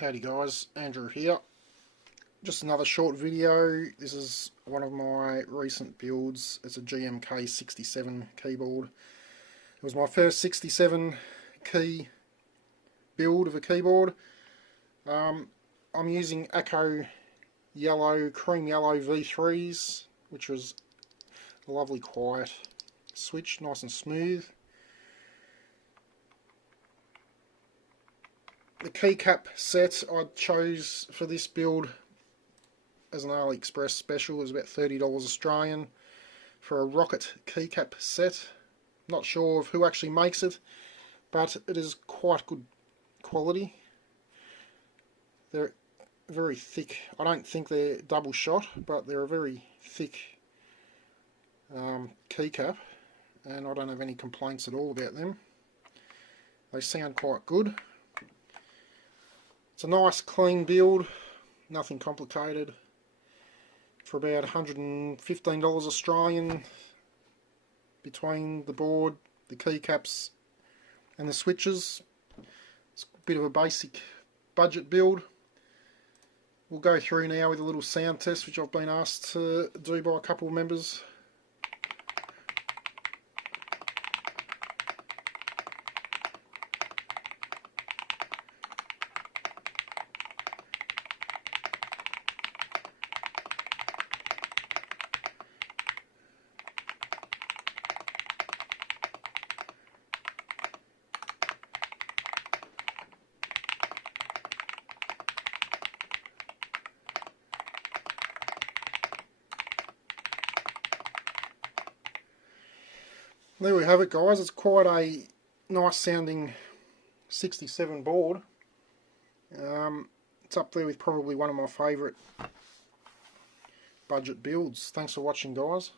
Howdy guys, Andrew here. Just another short video. This is one of my recent builds. It's a GMK67 keyboard. It was my first 67 key build of a keyboard. I'm using AKKO Cream Yellow V3s, which was a lovely quiet switch, nice and smooth. The keycap set I chose for this build as an AliExpress special. It was about $30 Australian for a rocket keycap set. Not sure of who actually makes it, but it is quite good quality. They're very thick. I don't think they're double shot, but they're a very thick keycap, and I don't have any complaints at all about them. They sound quite good. It's a nice clean build, nothing complicated, for about $115 Australian between the board, the keycaps and the switches. It's a bit of a basic budget build. We'll go through now with a little sound test which I've been asked to do by a couple of members. There we have it guys, it's quite a nice sounding 67 board. It's up there with probably one of my favourite budget builds. Thanks for watching guys.